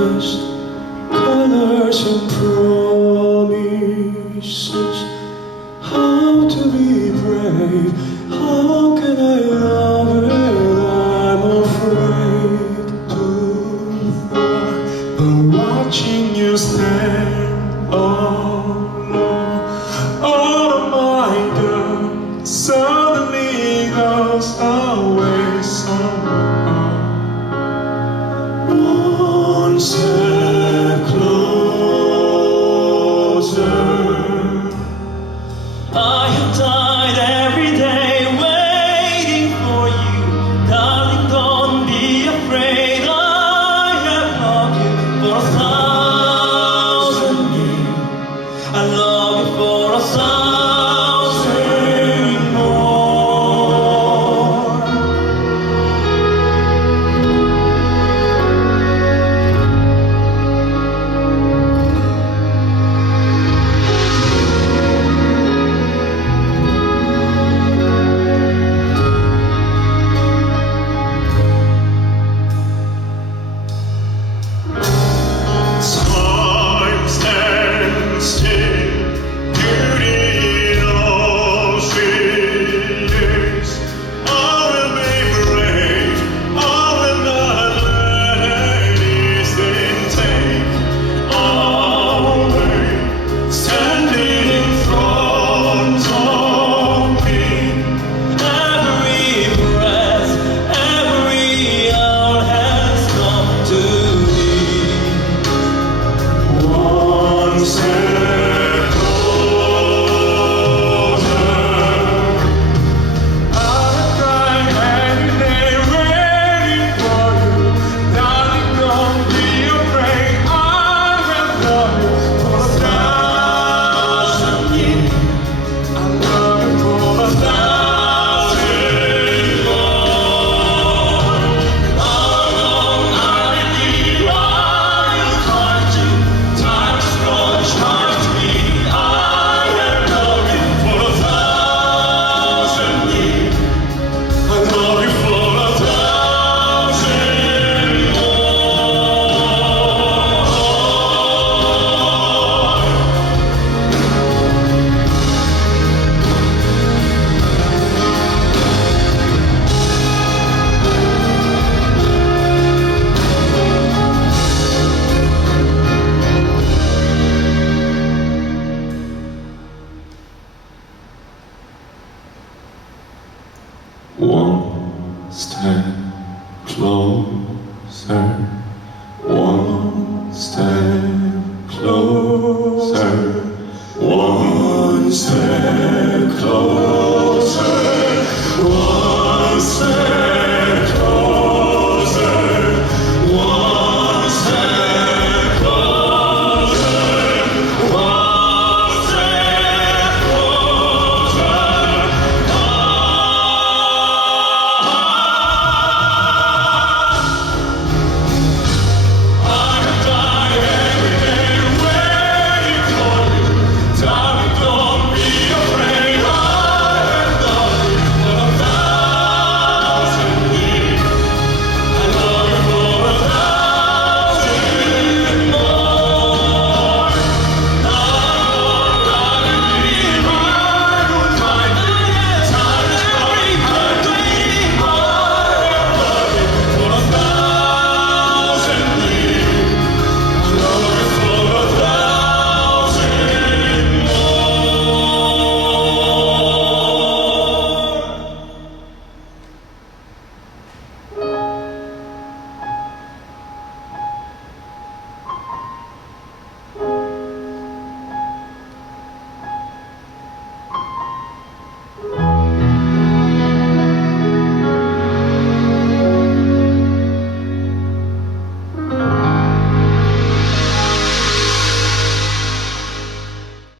harvest, colors and promises. How to be brave, how can I love it? I'm afraid to fly, but watching you stand alone, all of my doubt suddenly goes away somehow. One step closer. I have died every day waiting for you. Darling, don't be afraid. I have loved you for 1,000 years. I love you for 1,000 more. Time stands still, beauty in all she is. I will be brave, I will not let anything take away. Standing in front of me, Every breath, every hour has come to me. one step closer. I cry every day waiting for you. Darling, don't be afraid. I have loved you for 1,000 years. I love you for 1,000 more. All along I believe I will find you. Time is much hard to me. I have loved you for 1,000 years. I love you for 1,000 One step closer, one step closer, one step closer.